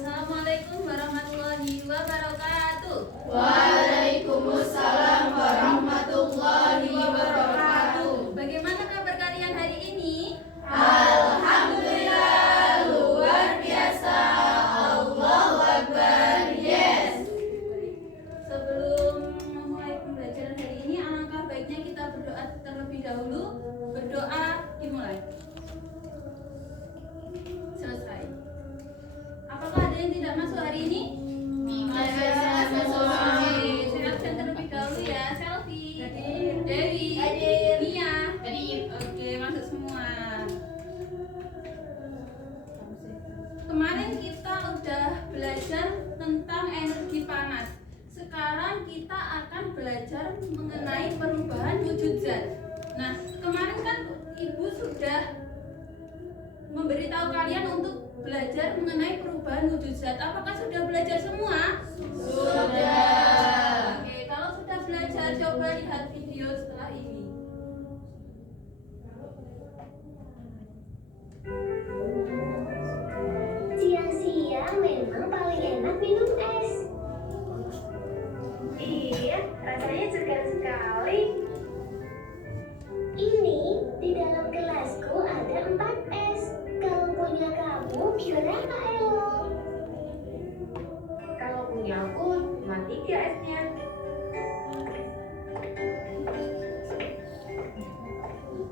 Assalamualaikum warahmatullahi wabarakatuh. Waalaikumsalam warahmatullahi wabarakatuh. Bagaimana kabar kalian hari ini? Alhamdulillah, luar biasa. Allahu Akbar. Yes. Sebelum memulai pembelajaran hari ini, alangkah baiknya kita berdoa terlebih dahulu. Berdoa dimulai. Selesai. Apakah ada yang tidak masuk hari ini? Saya absen terlebih dahulu ya. Selfie, Dewi, Mia. Oke, masuk semua. Kemarin kita udah belajar tentang energi panas. Sekarang kita akan belajar mengenai perubahan wujud zat. Nah, kemarin kan Ibu sudah memberitahu kalian untuk belajar mengenai perubahan wujud zat. Apakah sudah belajar semua? Sudah. Oke, kalau sudah belajar, coba lihat video setelah ini. Siang-siang memang paling enak minum es. Iya, rasanya segar sekali. Ini di dalam gelasku ada 4 es. Kalau punya kamu, berapa Elo? Kalau punya aku cuma 3 esnya.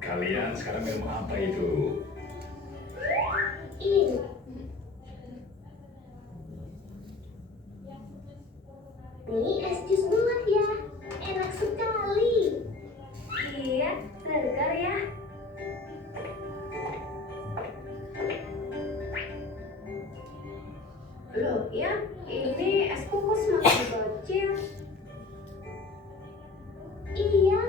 Kalian sekarang minum apa itu? Ini. Ini es jus buah ya. Enak sekali. Iya, segar ya. Loh ya, ini es kukus makin kecil. Iya,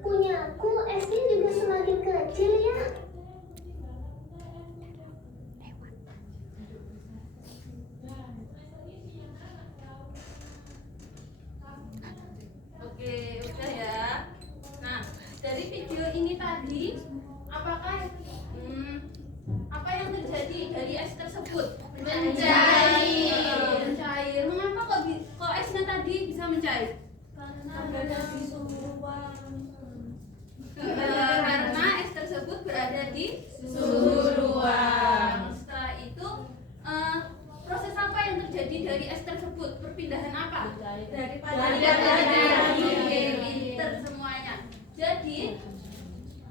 punyaku esnya juga semakin kecil ya. Oke, udah ya. Nah, dari video ini tadi, apakah apa yang terjadi dari es tersebut? Mencair. Mencair. Mengapa kok esnya tadi bisa mencair? Berada di suhu ruang. Karena es tersebut berada di Suhu ruang. Setelah itu, proses apa yang terjadi dari es tersebut? Perpindahan apa? Dari Oke, pinter semuanya. Jadi,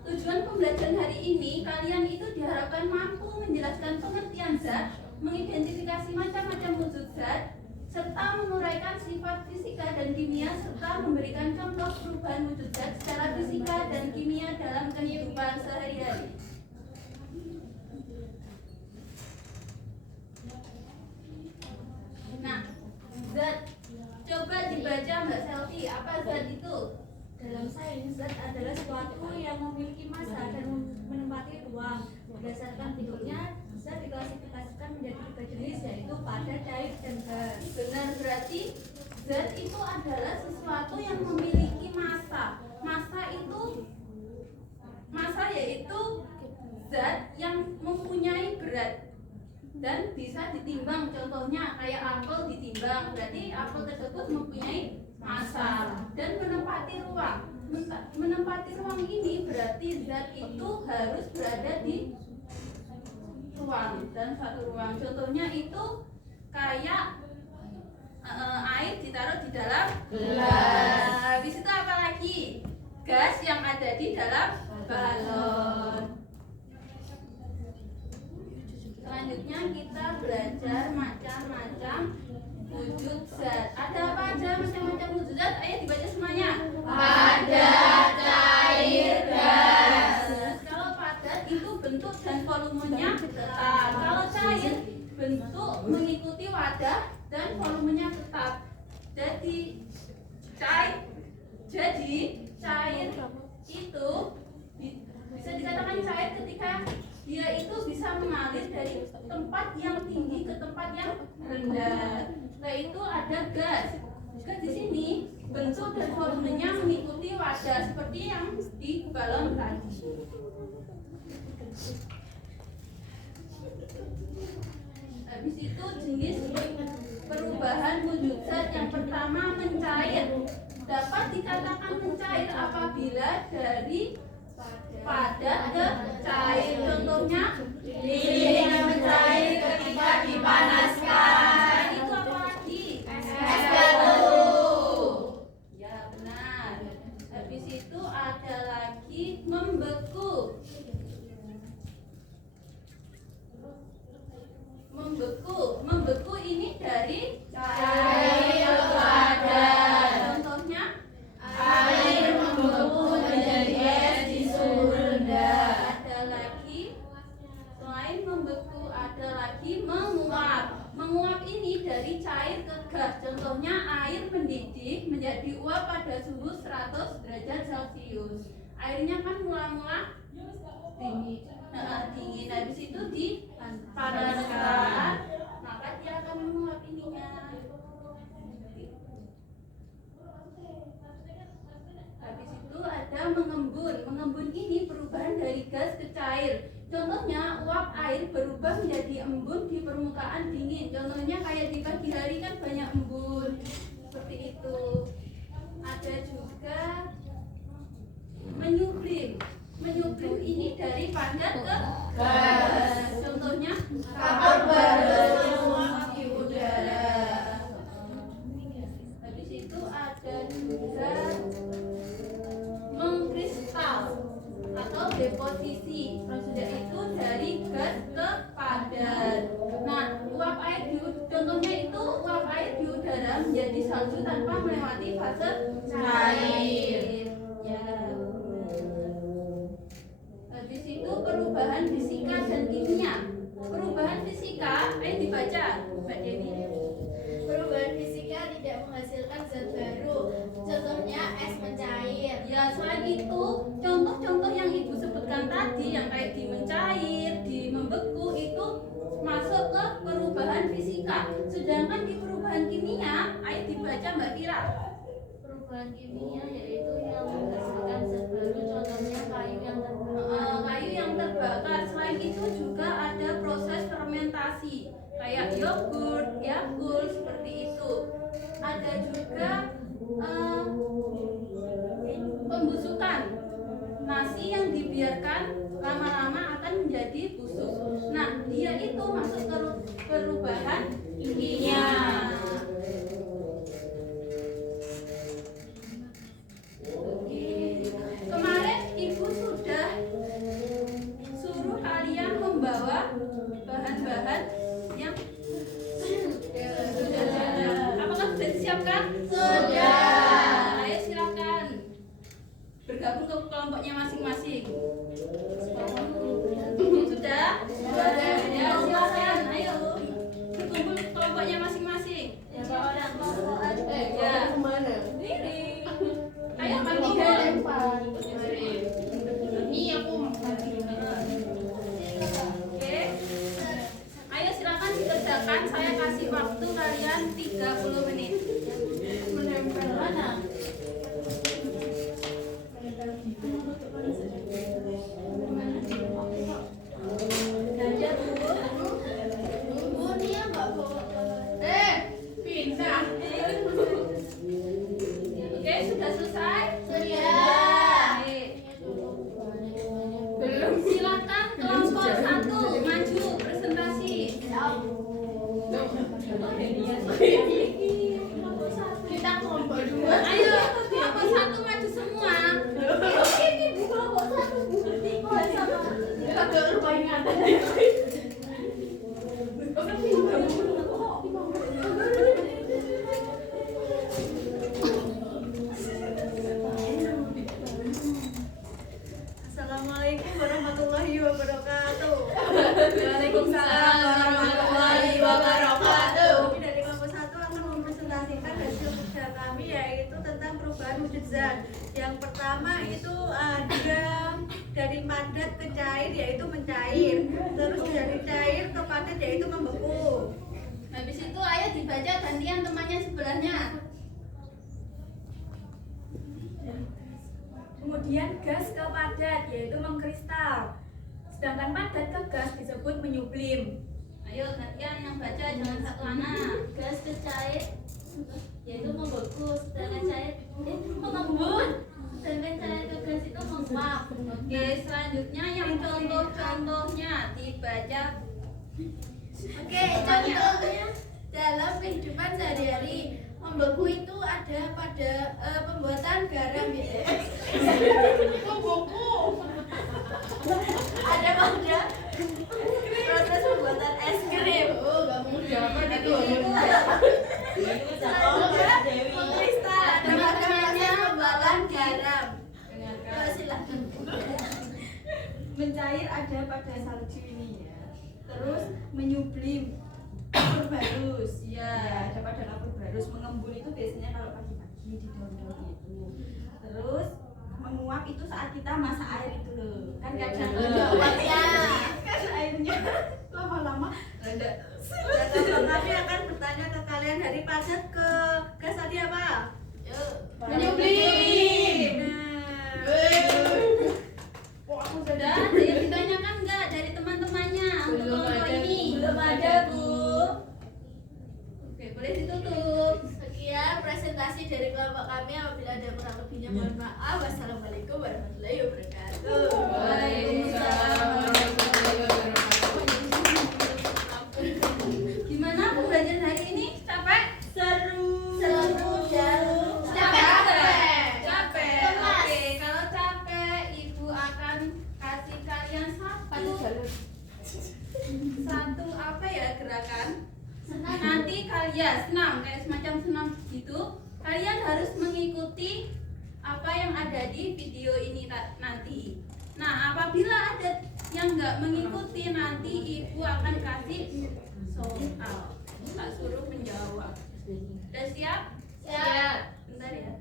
tujuan pembelajaran hari ini, kalian itu diharapkan mampu menjelaskan pengertian zat, mengidentifikasi macam-macam wujud zat, serta menguraikan sifat fisika dan kimia, serta memberikan contoh perubahan wujud zat secara fisika dan kimia dalam kehidupan sehari-hari. Nah, zat, coba dibaca Mbak Selvi, apa zat itu? Dalam sains, zat adalah sesuatu yang memiliki massa dan menempati ruang. Berdasarkan bentuknya, zat diklasifikasikan menjadi 3 jenis, yaitu padat, cair, dan gas. Benar, berarti zat itu adalah sesuatu yang memiliki massa. Massa yaitu zat yang mempunyai berat dan bisa ditimbang. Contohnya kayak apel ditimbang, berarti apel tersebut mempunyai massa dan menempati ruang. Menempati ruang ini berarti zat itu harus berada di ruang dan satu ruang. Contohnya itu kayak air ditaruh di dalam Gelas. Habis itu apa lagi? Gas yang ada di dalam balon. Selanjutnya kita belajar macam-macam wujud zat. Ada apa aja macam-macam wujud zat? Ayo dibaca semuanya. Padat, cair, gas. Kalau padat itu bentuk dan volumenya tetap. Kalau cair bentuk mengikuti wadah dan volumenya tetap. Jadi cair itu bisa dikatakan cair ketika dia itu bisa mengalir dari tempat yang tinggi ke tempat yang rendah. Setelah itu ada gas. Gas di sini bentuk dan volumenya mengikuti wadah seperti yang di balon tadi. Habis itu jenis perubahan wujud zat yang pertama mencair. Dapat dikatakan mencair apabila dari padat ke cair. Contohnya Lilin yang mencair ketika dipanaskan. itu apa lagi? Es batu. Ya benar. Habis itu ada lagi membeku. Membeku ini dari Cair ke padat. Contohnya Air membeku menjadi es di suhu rendah. ada lagi selain membeku ada lagi menguap. Menguap ini dari cair ke gas. Contohnya air mendidih menjadi uap pada suhu 100 derajat Celcius. Airnya kan mula-mula dingin. Dingin. Habis itu dipanaskan, maka dia akan menguap ininya. Habis itu ada mengembun. Mengembun ini perubahan dari gas ke cair. Contohnya uap air berubah menjadi embun di permukaan dingin. Contohnya kayak di pagi hari kan banyak embun. Seperti itu. Ada juga menyublim. Menyublim ini dari padat ke gas. Contohnya Kapur baru menguap di udara. habis itu ada juga mengkristal atau deposisi. Prosedur itu dari gas ke padat. Nah, uap air contohnya itu uap air di udara menjadi salju tanpa melewati fase cair. Ya. Habis itu perubahan fisika dan kimia. Perubahan fisika, ayo dibaca, Mbak Dewi. Perubahan fisika tidak menghasilkan zat baru. Contohnya es mencair. Ya, selain itu, contoh-contoh yang Ibu sebutkan tadi yang kayak di mencair, di membeku itu masuk ke perubahan fisika. Sedangkan di perubahan kimia, ayo dibaca Mbak Tira. Perubahan kimia yaitu yang menghasilkan zat baru. Contohnya kayu yang terbakar. Kayu yang terbakar. Selain itu juga ada proses fermentasi kayak yogurt, yakult seperti itu. Ada juga pembusukan. Nasi yang dibiarkan lama-lama akan menjadi busuk. Nah, dia itu masuk ke perubahan kimia. Kemarin Ibu sudah suruh kalian membawa bahan-bahan yang sudah ada. Apakah sudah disiapkan? Sudah. Ayo silakan bergabung ke kelompoknya masing-masing. Sudah? Ya, silakan. Ayo berkumpul ke kelompoknya masing-masing. Ya. Ayo berkumpul. Ini aku Oke. Ayo silakan dikerjakan. Saya kasih waktu kalian 30 menit. Menempel mana? Belajar dulu. Bu Nia nggak bawa. Pindah. Oke, sudah selesai? Sudah. Baik. Belum. Silakan kelompok 1 maju presentasi. Kita kelompok 2. Ayo kelompok 1 maju semua. Ini di kelompok 1 Bu. Agak lupa ingatan. Assalamualaikum warahmatullahi wabarakatuh. Waalaikumsalam warahmatullahi wabarakatuh. Kami dari kelompok 1 akan mempresentasikan hasil kerja kami yaitu tentang perubahan wujud zat. Yang pertama itu ada dari padat ke cair yaitu mencair. Terus dari cair ke padat yaitu membeku. Habis itu ayo dibaca gantian temannya sebelahnya. Kemudian gas ke padat yaitu mengkristal. Sedangkan padat ke gas disebut menyublim. Ayo kalian yang baca jangan satu anak. Gas kecair yaitu membungkus, sedangkan cair mengembun, sedangkan cair ke gas itu menguap. Oke, selanjutnya yang contoh-contohnya dibaca. Oke, contohnya dalam kehidupan sehari-hari membeku itu ada pada pembuatan garam ya. Membeku. Ada pada proses pembuatan es krim. Oh, gak mudah. Selanjutnya mengkristal ada pada proses pembuatan garam. Silakan. Mencair ada pada salju ini ya. Terus menyublim lapur barus. Ya, ada pada lapur barus. Mengembun itu biasanya kalau pagi-pagi di daun-daun itu. Terus menguap itu saat kita masak air itu loh. Kan kadang Jawabnya. kan airnya lama-lama rada. Kami akan bertanya ke kalian dari padat ke gas tadi apa? Menyublim. Sudah, ada yang ditanyakan enggak dari teman-temannya untuk kelompok ini? Belum ada, Bu. Oke, boleh ditutup. Sekian presentasi dari kelompok kami. Apabila ada kurang lebihnya mohon maaf. Wassalamualaikum warahmatullahi wabarakatuh. Gimana pembelajaran hari ini? Capek? Seru dan capek. Capek. Lemas. Oke, kalau capek, Ibu akan kasih kalian satu apa ya gerakan? Nanti kalian senam kayak semacam senam gitu. Kalian harus mengikuti apa yang ada di video ini nanti. Nah, apabila ada yang nggak mengikuti, nanti Ibu akan kasih soal. Tak suruh menjawab. Udah siap? Siap. Bentar ya.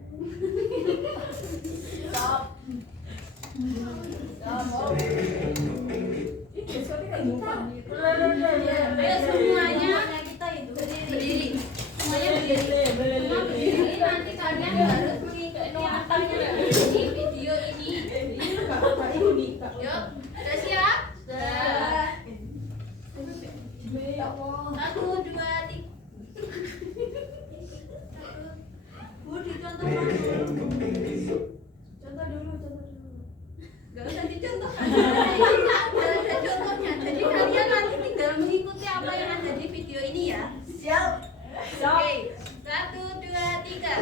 Stop. Ayo semuanya berdiri. Semuanya berdiri. Semua berdiri. Nanti kalian harus mengikuti apa yang ada di video ini. Yuk, udah siap? Sudah. Satu, dua, tiga. Bu, dicontohkan dulu. Contoh dulu. Gak usah dicontohkan. Gak ada contohnya. Jadi kalian nanti tinggal mengikuti apa yang ada di video ini ya. Siap. Oke, satu, dua, tiga.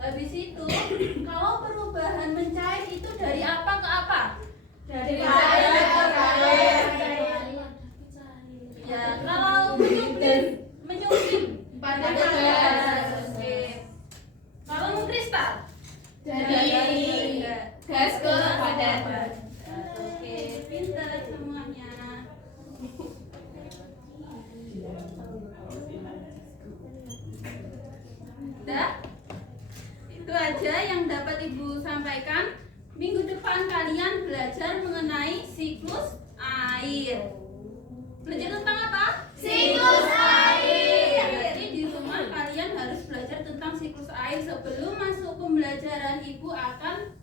Habis itu, kalau perubahan mencair itu dari apa ke apa? Dari cair ke cair. Ya, kalau menyublim pada gas. Oke. Kalau mengkristal dari gas ke padat. Oke, pintar semuanya. Udah? Itu aja yang dapat Ibu sampaikan. Minggu depan kalian belajar mengenai siklus air. Belajar tentang apa? Siklus air. Jadi di rumah kalian harus belajar tentang siklus air. Sebelum masuk pembelajaran, Ibu akan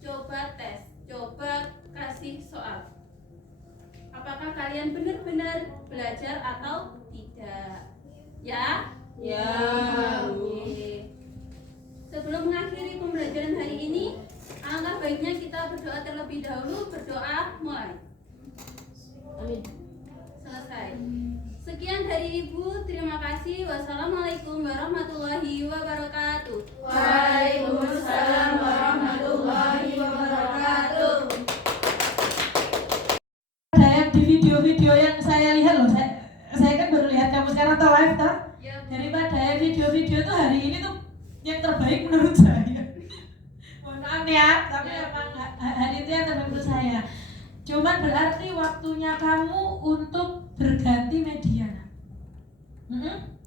coba tes, coba kasih soal. Apakah kalian benar-benar belajar atau tidak? Ya? Ya. Oke. Sebelum mengakhiri pembelajaran hari ini, alangkah baiknya kita berdoa terlebih dahulu. Berdoa mulai. Selesai. Sekian dari Ibu, terima kasih. Wassalamualaikum warahmatullahi wabarakatuh. Waalaikumsalam warahmatullahi wabarakatuh. Saya di video-video yang saya lihat loh, saya kan baru lihat kamu sekarang tuh live toh. Ya, Daripada video-video tuh hari ini tuh yang terbaik menurut saya. Mohon maaf ya, tapi memang hari itu yang terbaik menurut saya. Cuman berarti waktunya kamu untuk berganti media.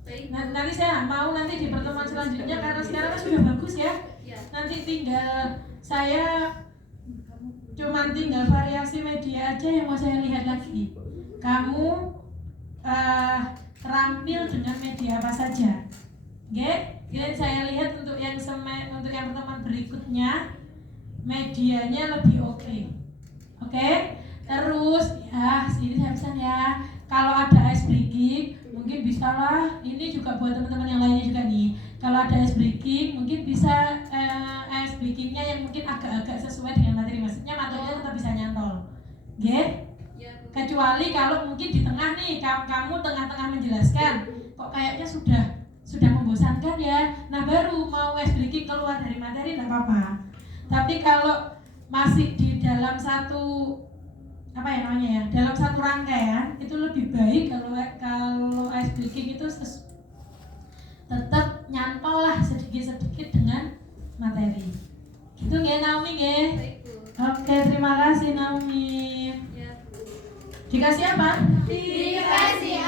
baik. Nanti saya mau nanti di pertemuan selanjutnya karena sekarang kan sudah bagus ya. Ya. Nanti tinggal saya cuman tinggal variasi media aja yang mau saya lihat lagi. Kamu terampil dengan media apa saja, oke? Dan saya lihat untuk yang pertemuan berikutnya medianya lebih oke. Terus ya sini saya pesan ya, kalau ada ice breaking mungkin bisa lah. Ini juga buat teman-teman yang lainnya juga nih. Kalau ada ice breaking mungkin bisa ice breakingnya yang mungkin agak-agak sesuai dengan materi, maksudnya materinya tetap bisa nyantol, oke? Ya, Bu. Kecuali kalau mungkin di tengah nih kamu tengah-tengah menjelaskan kok kayaknya sudah membosankan ya, nah baru mau ice breaking keluar dari materi tidak apa-apa. Tapi kalau masih di dalam satu dalam satu rangkaian itu lebih baik kalau ice breaking itu tetap nyantol lah sedikit-sedikit dengan materi. Gitu nggih Naomi nggih? Baik, Bu. Oke, terima kasih Naomi. Ya, Bu. Dikasih apa? Dikasih